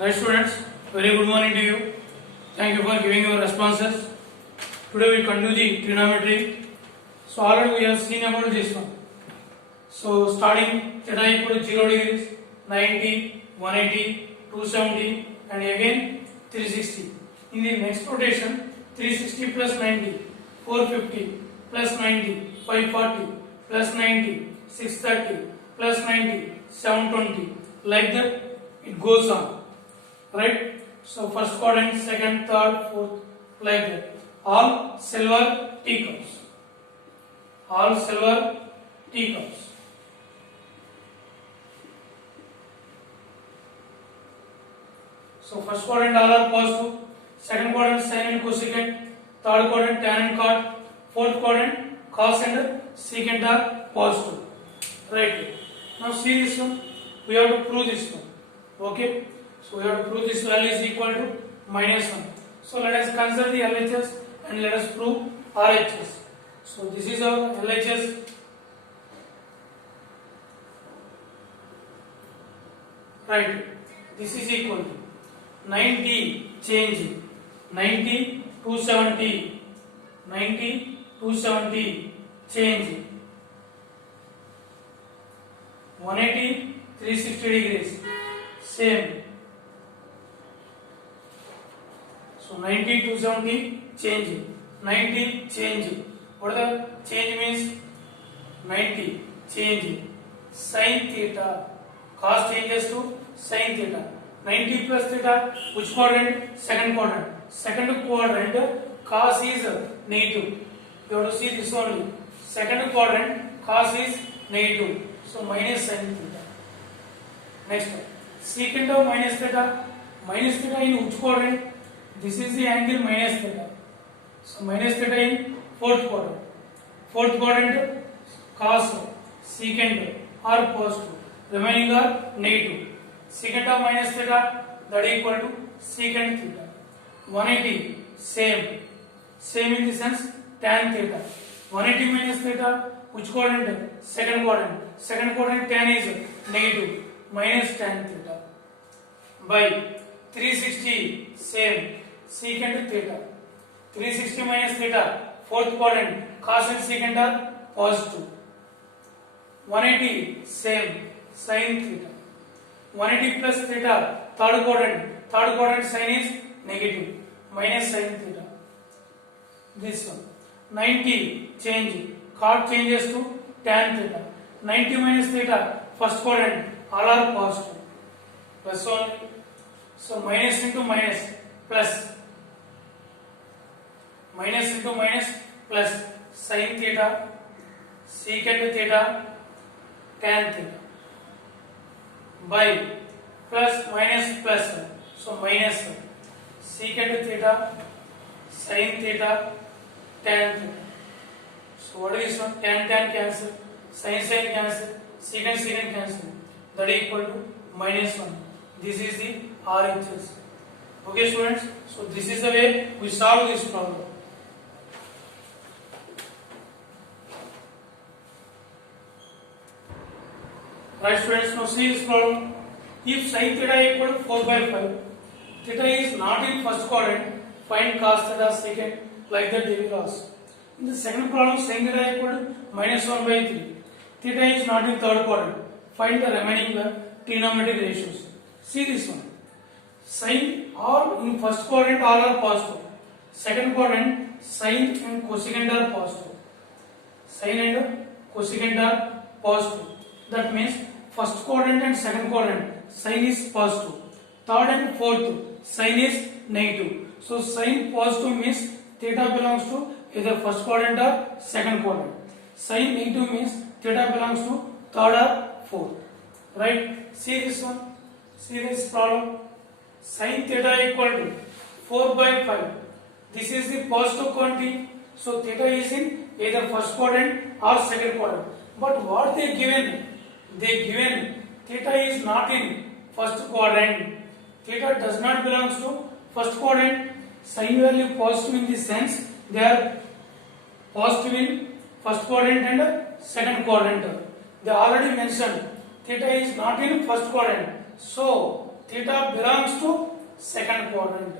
Right students, very good morning to you. Thank you for giving your responses. Today we continue the trigonometry. So already we have seen about this one. So starting theta equal to 0 degrees, 90, 180, 270 and again 360. In the next rotation, 360 plus 90, 450 plus 90, 540 plus 90, 630 plus 90, 720. Like that it goes on. Right? So first quadrant, second, third, fourth, like that. All silver teacups. All silver teacups. So first quadrant all are positive, second quadrant sin and cosecant, third quadrant tan and cot, fourth quadrant cos and secant are positive. Right? Now see this one. We have to prove this one. Okay? So we have to prove this value is equal to -1. So let us consider the LHS and let us prove RHS. So this is our LHS. Right. This is equal to 90 change 90 270 90 270 change 180 360 degrees same. So 90 270 change 90 change. What the change means? 90 change sin theta. Cos changes to sin theta. 90 plus theta, which quadrant? Second quadrant. Second quadrant, cos is negative. You have to see this only. Second quadrant, cos is negative. So minus sin theta. Next one. Secant of minus theta. Minus theta in which quadrant? This is the angle minus theta. So minus theta in fourth quadrant. Fourth quadrant, cos, secant are positive. Remaining are negative. Secant of minus theta, that is equal to secant theta. 180 same. Same in the sense tan theta. 180 minus theta, which quadrant? Second quadrant. Second quadrant tan is negative. Minus tan theta. By 360 same. Secant theta. 360 minus theta. Fourth quadrant. Cos and secant are positive. 180 same. Sin theta. 180 plus theta, third quadrant sin is negative, minus sin theta. This one. 90 change, cot changes to tan theta. 90 minus theta, first quadrant, all are positive. Plus only. So minus into minus, plus. Minus into minus, plus sin theta, secant theta, tan theta. By plus minus plus, so minus secant theta, sin theta, tan theta. So what is this one? Tan cancel, sin cancel, secant cancel. That is equal to -1. This is the RHS. Okay students, so this is the way we solve this problem. Right students, now see this problem. If sin theta equal to 4 by 5, theta is not in first quadrant, find cos theta secant, like that they will ask. In the second problem, sin theta equal to -1 by 3. Theta is not in third quadrant, find the remaining trigonometric ratios. See this one. Sin all in first quadrant all are positive. Second quadrant, sin and cosecant are positive. Sin and cosecant are positive. That means first quadrant and second quadrant sin is positive. Third and fourth sin is negative. So sin positive means theta belongs to either first quadrant or second quadrant. Sin negative means theta belongs to third or fourth. Right? See this one. See this problem. Sin theta equal to 4 by 5. This is the positive quantity. So theta is in either first quadrant or second quadrant. But what they given? They given theta is not in first quadrant. Theta does not belongs to first quadrant. Sin value positive in the sense they are positive in first quadrant and second quadrant. They already mentioned theta is not in first quadrant. So theta belongs to second quadrant.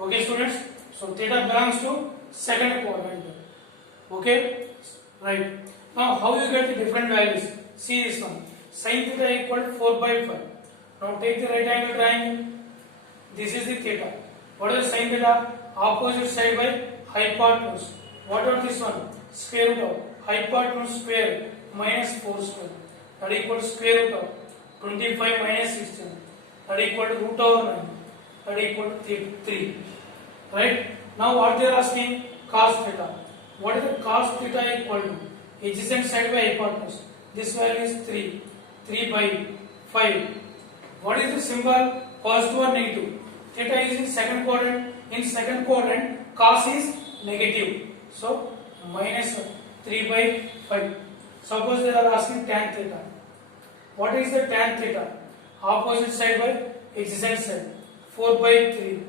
Okay, students. So theta belongs to second quadrant. Okay, right. Now how you get the different values? See this one. Sin theta equal to 4 by 5. Now take the right angle triangle. This is the theta. What is sin theta? Opposite side by hypotenuse. What are this one? Square root of hypotenuse square minus 4 square. That equal to square root of 25 minus 16. That equal to root over 9. That equal to 3. Right? Now what they are asking? Cos theta. What is the cos theta equal to? Adjacent side by hypotenuse. This value is 3. 3 by 5. What is the symbol? Positive or negative? Theta is in second quadrant. In second quadrant, cos is negative. So minus 3 by 5. Suppose they are asking tan theta. What is the tan theta? Opposite side by adjacent side. 4 by 3.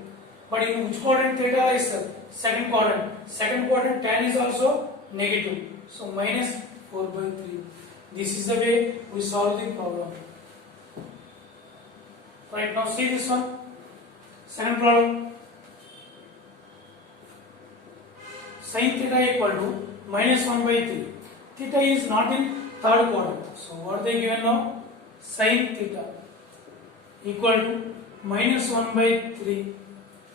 But in which quadrant theta is second quadrant? Second quadrant tan is also negative. So minus 4 by 3. This is the way we solve the problem. Right, now see this one. Second problem. Sin theta equal to minus 1 by 3. Theta is not in third quadrant. So what they given now? Sin theta equal to minus 1 by 3.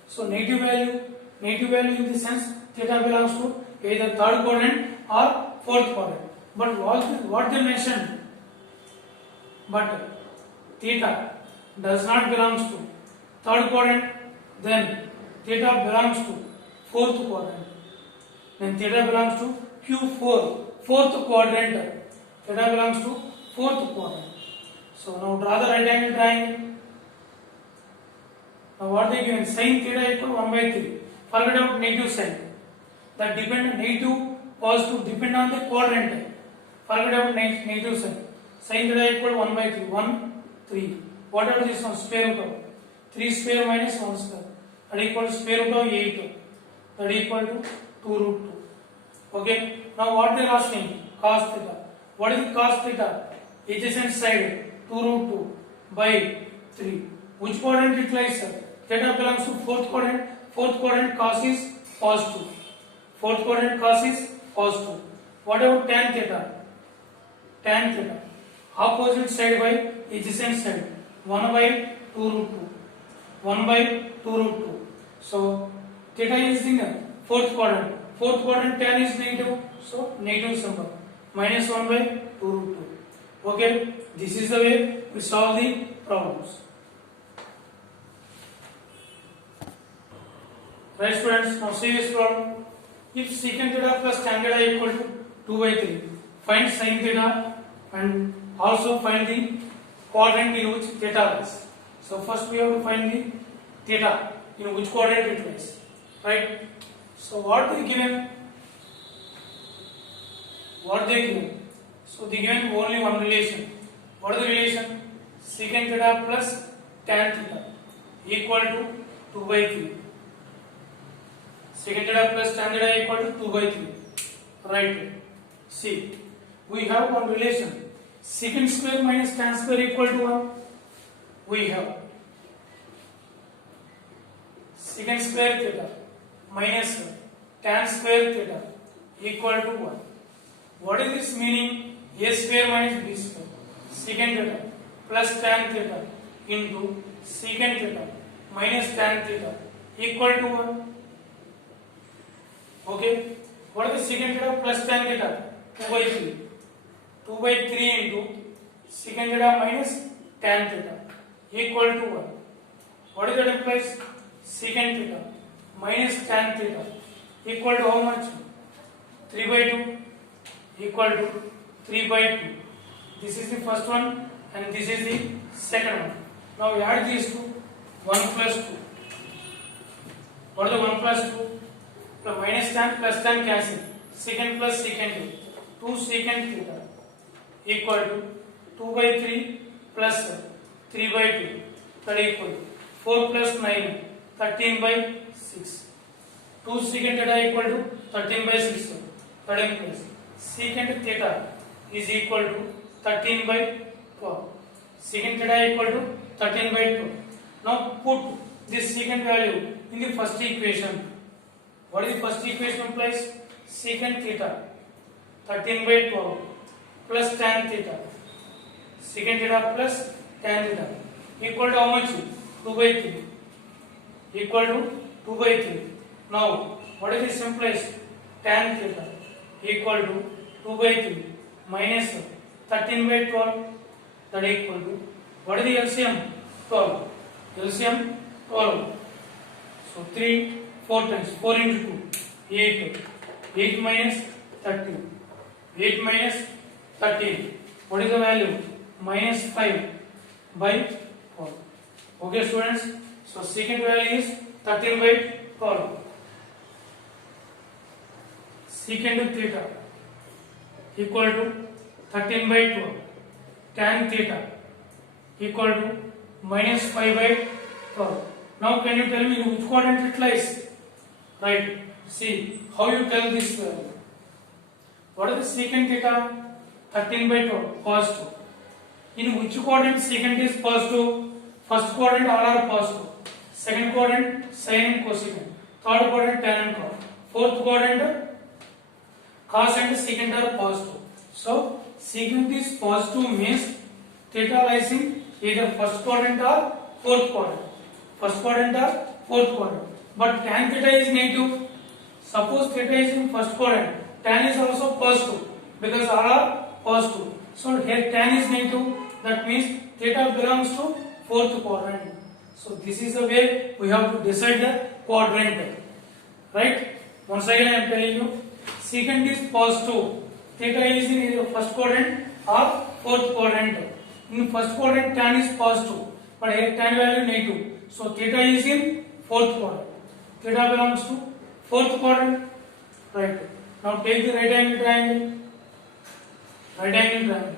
So negative value in the sense theta belongs to either third quadrant or fourth quadrant. But what they mentioned? But theta does not belongs to third quadrant, then theta belongs to fourth quadrant. Then theta belongs to Q4, fourth quadrant. Theta belongs to fourth quadrant. So now draw the right angle triangle. Now what they given? Sin theta equal to 1 by 3. Forget about negative sign. That depend negative positive depend on the quadrant. Forget about negative sign. Sin theta equal to 1 by 3. 1, 3. Whatever this one, square root of 3 square minus 1 square. That equal to square root of 8. That equal to 2 root 2. Okay. Now what they are asking? Cos theta. What is the cos theta? Adjacent side 2 root 2 by 3. Which quadrant it lies, sir? Theta belongs to fourth quadrant. Fourth quadrant cos is positive. Fourth quadrant cos is positive. What about tan theta? Tan theta. Opposite side by adjacent side. 1 by 2 root 2. 1 by 2 root 2. So theta is in fourth quadrant. Fourth quadrant tan is negative. So negative symbol. Minus 1 by 2 root 2. Okay. This is the way we solve the problems. Right, students, now see this problem. If secant theta plus tan theta equal to 2 by 3, find sin theta and also find the quadrant in which theta lies. So first we have to find the theta in which quadrant it lies. Right? So what they given? What they given? So they given only one relation. What is the relation? Secant theta plus tan theta equal to 2 by 3. Secant theta plus tan theta equal to 2 by 3. Right. See, we have one relation. Secant square minus tan square equal to 1. We have secant square theta minus tan square theta equal to 1. What is this meaning? A square minus b square. Secant theta plus tan theta into secant theta minus tan theta equal to 1. Okay. What is the secant theta plus tan theta? 2 by 3. 2 by 3 into secant theta minus tan theta equal to 1. What is that implies? Secant theta minus tan theta equal to how much? 3 by 2 equal to 3 by 2. This is the first one and this is the second one. Now we add these two. 1 plus 2. What is the 1 plus 2? The minus tan plus tan cancel. Secant plus secant. 2 secant theta equal to 2 by 3 plus 3 by 2. That equal to 4 plus 9. 13 by 6. 2 secant theta equal to 13 by 6. That implies secant theta is equal to 13 by 12. Secant theta equal to 13 by 12. Now put this secant value in the first equation. What is the first equation implies? Secant theta 13 by 12 plus tan theta. Secant theta plus tan theta equal to how much? 2 by 3. Equal to 2 by 3. Now what is this implies? Tan theta equal to 2 by 3 minus 13 by 12, that equal to, what is the LCM? 12. LCM 12. So 3, 4 times, 4 into 2, 8. 8 minus 13. 8 minus 13. What is the value? Minus 5 by 4. Okay students, so secant value is 13 by 12. Secant theta equal to 13 by 12. Tan theta equal to minus 5 by 12. Now can you tell me in which quadrant it lies? Right. See how you tell this value. What is the secant theta? 13 by 12. Positive. In which quadrant secant is positive? First quadrant all are positive. Second quadrant sin and cosecant. Third quadrant tan and cos. Fourth quadrant cos and secant are positive. So secant is positive means theta lies in either first quadrant or fourth quadrant. First quadrant or fourth quadrant. But tan theta is negative. Suppose theta is in first quadrant, tan is also positive because all are positive. So here tan is negative. That means theta belongs to fourth quadrant. So this is the way we have to decide the quadrant. Right? Once again I am telling you, secant is positive. Theta is in either first quadrant or fourth quadrant. In first quadrant tan is positive, but here tan value negative. So theta is in fourth quadrant. Theta belongs to fourth quadrant. Right. Now take the right angle triangle. Right angle triangle.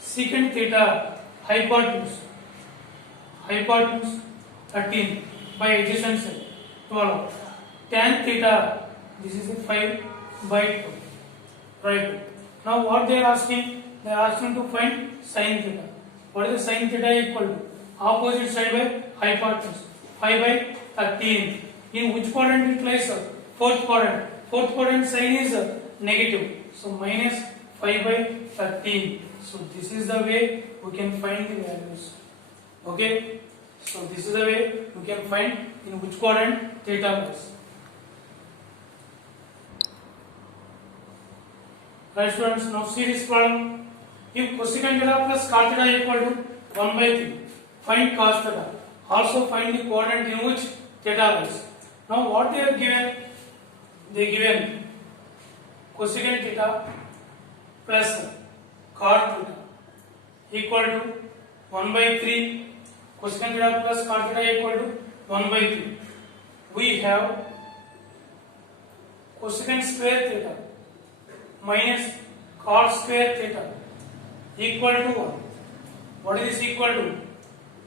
Secant theta hypotenuse. Hypotenuse 13 by adjacent side 12. Tan theta, this is 5 by 2. Right. Now what they are asking? They are asking to find sin theta. What is the sin theta equal to? Opposite side by hypotenuse. 5 by 13. In which quadrant it lies? Fourth quadrant. Fourth quadrant sin is negative. So minus 5 by 13. So this is the way we can find the values. Okay. So this is the way we can find in which quadrant theta lies. Right students, now see this problem. If cosecant theta plus cot theta equal to 1 by 3, find cos theta. Also find the quadrant in which theta lies. Now what they have given? They given cosecant theta plus cot theta equal to 1 by 3. Cosecant theta plus cot theta equal to 1 by 3. We have cosecant square theta minus cot square theta equal to 1. What is this equal to?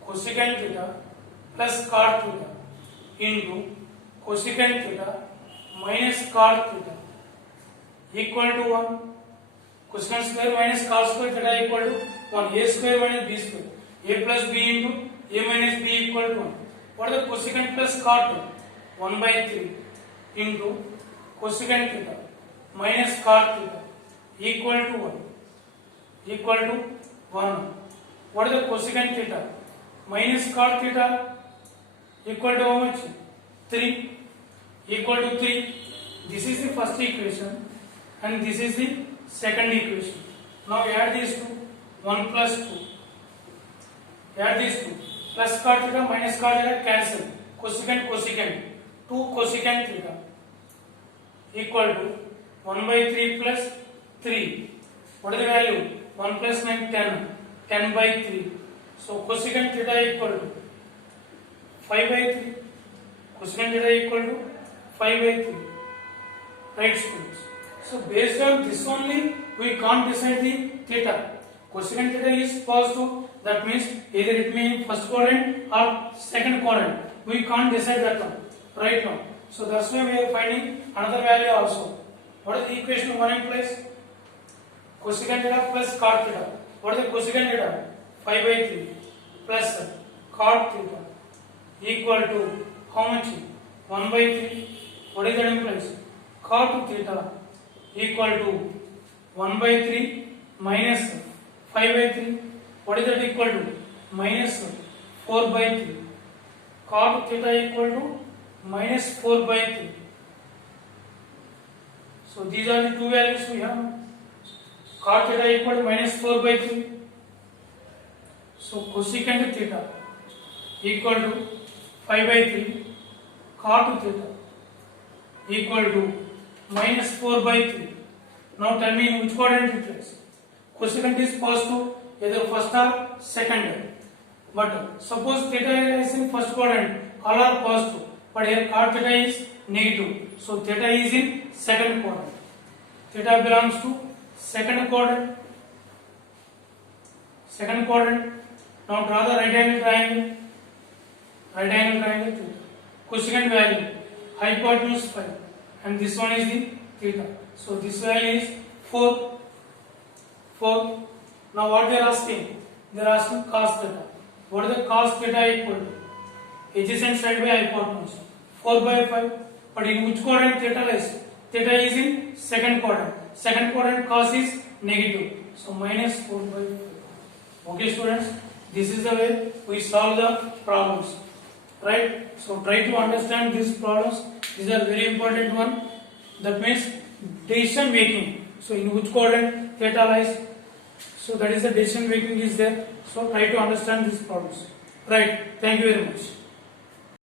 Cosecant theta plus cot theta into cosecant theta minus cot theta equal to 1. Cosecant square minus cot square theta equal to 1. A square minus b square. A plus b into a minus b equal to 1. What is the cosecant plus cot? 1 by 3 into cosecant theta minus cot theta equal to 1. Equal to 1. What is the cosecant theta? Minus cot theta equal to how much? 3. Equal to 3. This is the first equation and this is the second equation. Now add these two. 1 plus 2. Add these two. Plus cot theta minus cot theta cancel. Cosecant cosecant. 2 cosecant theta equal to 1 by 3 plus 3. What is the value? 1 plus 9 10. 10 by 3. So cosecant theta equal to 5 by 3. Cosecant theta equal to 5 by 3. Right students. So based on this only we can't decide the theta. Cosecant theta is positive. That means either it may be first quadrant or second quadrant. We can't decide that one right now. So that's why we are finding another value also. What is the equation 1 implies? Cosecant theta plus cot theta. What is the cosecant theta? 5 by 3 plus cot theta equal to how much? 1 by 3. What is that implies? Cot theta equal to 1 by 3 minus 5 by 3. What is that equal to? Minus 4 by 3. Cot theta equal to minus 4 by 3. So these are the two values we have. Cot theta equal to minus 4 by 3. So cosecant theta equal to 5 by 3. Cot theta equal to minus 4 by 3. Now tell me in which quadrant it is. Cosecant is positive either first or second. But suppose theta is in first quadrant, all are positive. But here cot theta is negative. So theta is in second quadrant. Theta belongs to second quadrant. Second quadrant. Now draw the right angle triangle. Right angle triangle theta. Cosecant value hypotenuse 5 and this one is the theta. So this value is 4. 4. Now what they are asking? They are asking cos theta. What is the cos theta equal to? Adjacent side by hypotenuse 4 by 5. But in which quadrant theta lies? Theta is in second quadrant. Second quadrant cos is negative. So minus 4 by 5. Okay students, this is the way we solve the problems. Right? So try to understand these problems. These are very important one. That means decision making. So in which quadrant theta lies? So that is the decision making is there. So try to understand these problems. Right. Thank you very much.